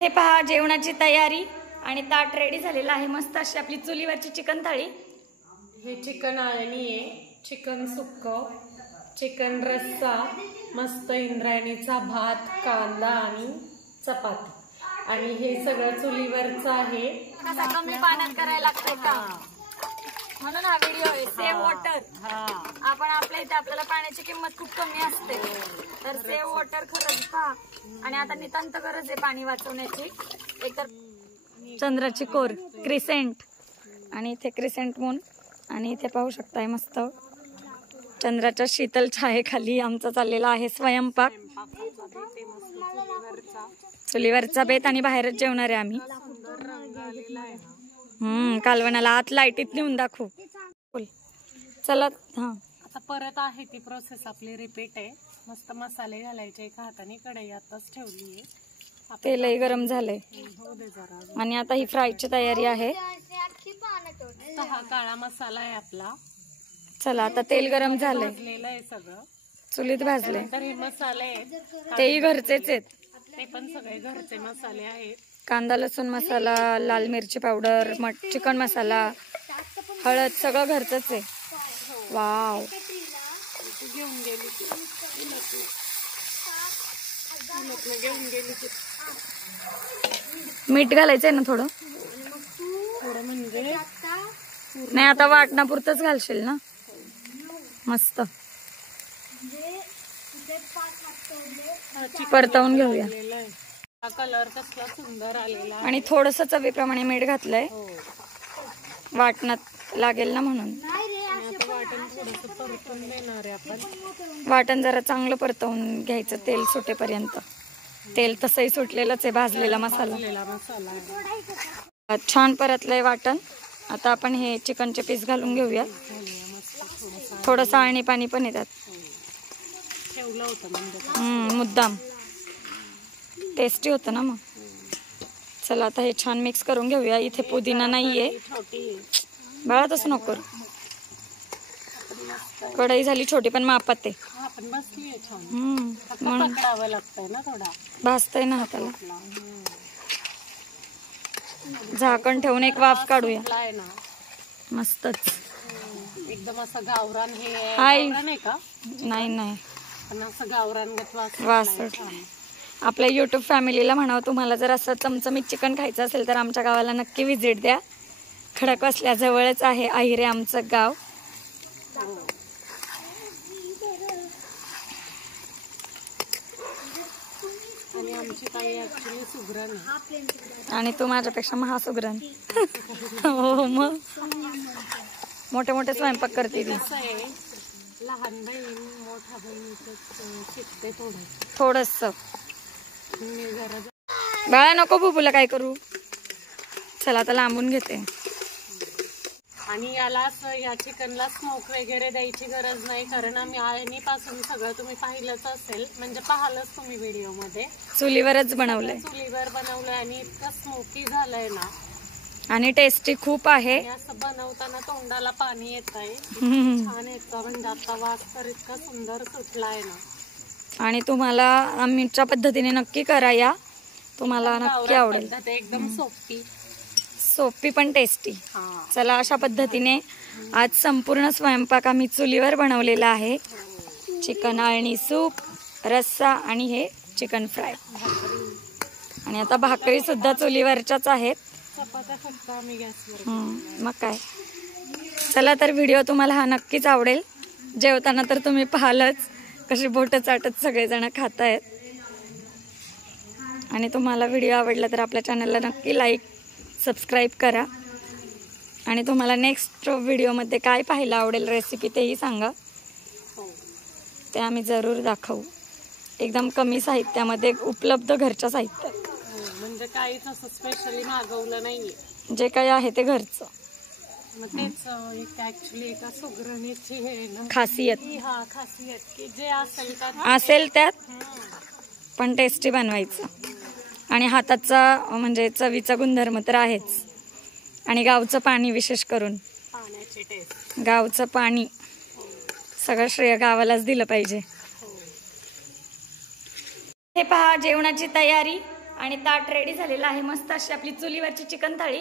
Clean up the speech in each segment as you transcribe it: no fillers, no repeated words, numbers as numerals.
हे पहा जेवणाची तयारी आणि ताट रेडी झालेला आहे। मस्त अशी आपली चुलीवरची चिकन थाळी। हे चिकन आळणी आहे, चिकन सुक्क, चिकन रस्सा, मस्त इंद्रायणीचा भात, कांदा आणि चपाती। आणि हे सगळं चुलीवरचं आहे। कसा कमी पाण्यात करायला लागतंय का म्हणून हा व्हिडिओ आहे। Save water. आपण आपल्या इथे आपल्याला पाण्याची किंमत खूप कमी असते, तर सेव्ह वॉटर खरंच पहा। आणि आता नितांत गरज आहे पाणी वाचवण्याची। एकतर चंद्राची कोर क्रिसेंट आणि इथे क्रिसेंट मून आणि इथे पाहू शकताय मस्त चंद्राच्या शीतल छायेखाली आमचा चाललेला आहे स्वयंपाक। चुलीवरचा बेत आणि बाहेरच जेवणार आहे आम्ही। कालवणाला आत लाईटीत नेऊन दाखवू। चला हा आता परत आहे ती प्रोसेस आपली रिपीट आहे। मस्त मसाले घालायचे, एका हाताने कढई आताच ठेवली आहे, तेलही गरम झालंय आणि आता ही फ्रायची तयारी आहे। हा काळा मसाला आहे आपला। चला आता तेल गरम झालंय, भाजलेलं आहे सगळं, चुलीत भाजले। तर हे मसाले आहेत तेही घरचेच आहेत, ते पण सगळे घरचे मसाले आहेत। कांदा लसूण मसाला, लाल मिरची पावडर, चिकन मसाला, हळद सगळं घरचंच आहे। वाव घेऊन गेली मीठ घालायचंय ना थोडं थोडं, म्हणजे नाही आता वाटणापुरतच घालशील ना। मस्त परतवून घेऊया। हा कलर कसला सुंदर आलेला आहे। आणि थोडस चवीप्रमाणे मीठ घातलंय, वाटणात लागेल ना म्हणून। वाटण थोडंसं परतून देणार आहे आपण। वाटण जरा चांगलं परतवून घ्यायचं तेल सुटेपर्यंत। तेल तसंही सुटलेलंच आहे, भाजलेला मसाला छान परतलंय वाटण। आता आपण हे चिकनचे पीस घालून घेऊया। थोडंसं आळणी पाणी पण येतात, ठेवलं होतं मुद्दाम टेस्टी होतं ना मग। चला आता हे छान मिक्स करून घेऊया। इथे पुदिना नाहीये बाळा, तसं नको करू। कढई झाली छोटी पण मापात आहे। भाजतंय ना हाताला। झाकण ठेवून एक वाफ काढूया। मस्तच एकदम असं गावरान हे हाय नाही का? नाही पण असं गावरान वास आपल्या युट्यूब फॅमिलीला म्हणावं, तुम्हाला जर असं चमचमीत चिकन खायचं असेल तर आमच्या गावाला नक्की व्हिजिट द्या। खडकवासल्या जवळच आहे आहिरे आमचं गाव। आणि आमची ताई ऍक्च्युली सुगरण आहे आणि तू माझ्यापेक्षा महासुगरण। हो मग मोठे मोठे स्वयंपाक करते ती। लहान बहीण मोठ्या बहिणीचं शिकते थोडस। बाळा नको बुबूला काय करू। चला आता लांबून घेते। आणि याला या चिकनला स्मोक वगैरे द्यायची गरज नाही, कारण आम्ही आळणीपासून सगळं तुम्ही पाहिलंच असेल, म्हणजे पाहिलंच तुम्ही व्हिडिओ मध्ये। चुलीवरच बनवलंय, चुलीवर बनवलंय आणि इतकं स्मोकी झालंय ना आणि टेस्टी खूप आहे। असं बनवताना तोंडाला पाणी येत आहे, छान येतं। म्हणजे आता वास तर इतका सुंदर सुटलाय ना। आणि तुम्हाला आमच्या पद्धतीने नक्की करा, या तुम्हाला नक्की आवडेल। एकदम सोपी पण टेस्टी। चला अशा पद्धतीने आज संपूर्ण स्वयंपाक आम्ही चुलीवर बनवलेला आहे। चिकन आळणी सूप, रस्सा आणि हे चिकन फ्राय। आणि आता भाकरी सुद्धा चुलीवरच्याच आहेत, मग काय। चला तर व्हिडिओ तुम्हाला हा नक्कीच आवडेल। जेवताना तर तुम्ही पाहालच कशी बोट चाटत सगळेजण खात आहेत। आणि तुम्हाला व्हिडिओ आवडला तर आपल्या चॅनलला नक्की लाईक सबस्क्राईब करा। आणि तुम्हाला नेक्स्ट व्हिडिओमध्ये काय पाहायला आवडेल रेसिपी तेही सांगा, ते आम्ही जरूर दाखवू। एकदम कमी साहित्यामध्ये उपलब्ध घरच्या साहित्यात, म्हणजे काहीच असं स्पेशली मागवलं नाहीये, जे काही आहे ते घरचं। तेच ऍक्च्युली एका सुगरणीची खासियत की जे असेल त्यात पण टेस्टी बनवायचं। आणि हाताचा म्हणजे चवीचा गुणधर्म तर आहेच। आणि गावचं पाणी, विशेष करून गावचं पाणी, सगळं श्रेय गावालाच दिलं पाहिजे। हे पहा जेवणाची तयारी आणि ताट रेडी झालेलं आहे. मस्त अशी आपली चुलीवरची चिकन थाळी.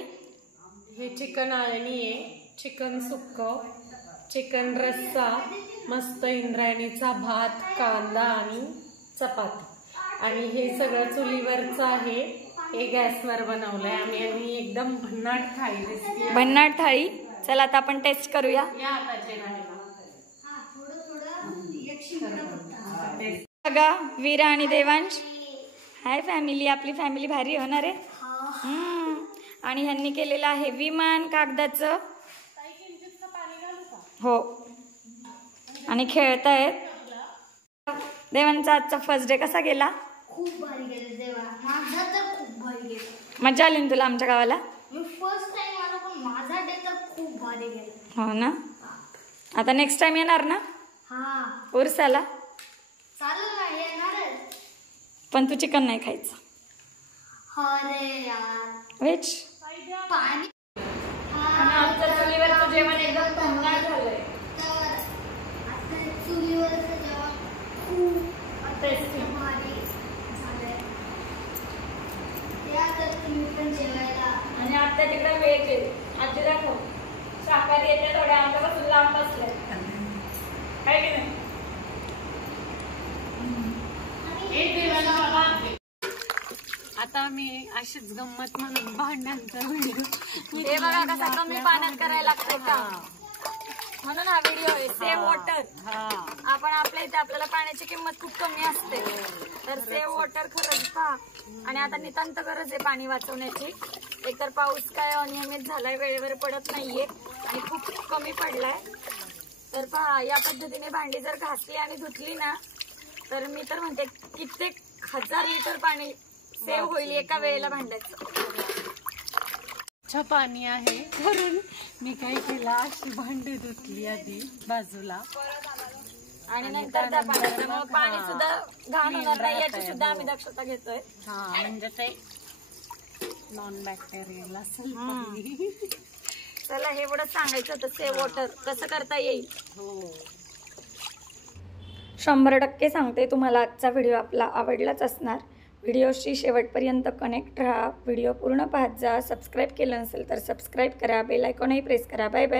हे चिकन आळणी आहे, चिकन सुक्क, चिकन रस्सा, मस्त इंद्रायणीचा भात, कांदा आणि चपाती. आणि हे सगळं चुलीवरचं आहे, हे गॅसवर बनवलंय आम्ही. आणि एकदम भन्नाट थाळी रेसिपी, भन्नाट थाळी. चला आता आपण टेस्ट करूया. या आता जेवायला. बघा वीरा आणि देवांश. हाय फॅमिली, आपली फॅमिली भारी होणार आहे. आणि ह्यांनी केलेलं आहे विमान कागदाचं. हो, आणि खेळतायत. देवांचा आजचा फर्स्ट डे कसा गेला? खूप भारी गेलं देवा, माझा तर खूप भारी गेला. मजा आली ना तुला आमच्या गावाला? मी फर्स्ट टाइम आलो पण माझा डे तर खूप भारी गेला. हो ना. आता नेक्स्ट टाइम येणार ना हा उरसाला? चालू ना, येणारच. पण तू चिकन नाही खायचं. अरे यार, व्हेज. पाणी. आणि आमचं चुलीवरचं जेवण एकदम भन्नाट झालंय. तर आता चुलीवरचं जेवण खूप टेस्टी. भारी झालंय. या तर तुम्ही पण जेवायला. आणि आता तिकडे व्हेज आहे. आजी दाखव. शाकाहारी येते थोड्या आमच्यापासून लांब बसले. काय की नाही? आता मी अशीच गंमत म्हणून भांड्यांचा व्हिडिओ. हे बघा कसा कमी पाण्यात करायला लागतंय का, म्हणून हा व्हिडिओ आहे. Save water. आपण आपल्या इथे आपल्याला पाण्याची किंमत खूप कमी असते, तर सेव्ह वॉटर खरंच पहा. आणि आता नितांत गरज आहे पाणी वाचवण्याची. एकतर पाऊस काय अनियमित झालाय, वेळेवर पडत नाहीये आणि खूप कमी पडलाय. तर पहा, या पद्धतीने भांडी जर घासली आणि धुतली ना, तर मी तर म्हणते कित्येक 1000 लिटर पाणी सेव्ह होईल एका वेळेला भांड्याचं. पाणी आहे करून मी काय केलं, अशी भांडी धुतली आधी बाजूला, आणि नंतर त्या पाण्यामुळे पाणी सुद्धा घाण होणार नाही याची सुद्धा आम्ही दक्षता घेतोय. हा म्हणजे ते नॉन बॅक्टेरियल असेल पाणी. चला, हे एवढं सांगायचं होतं सेव्ह वॉटर कसं करता येईल. हो, 100% सांगते तुम्हाला आजचा व्हिडिओ आपला आवडलाच असणार. व्हिडिओशी शेवटपर्यंत कनेक्ट राहा. व्हिडिओ पूर्ण पाहत जा. सबस्क्राईब केलं नसेल तर सबस्क्राईब करा. बेल आयकॉनही प्रेस करा. Bye bye.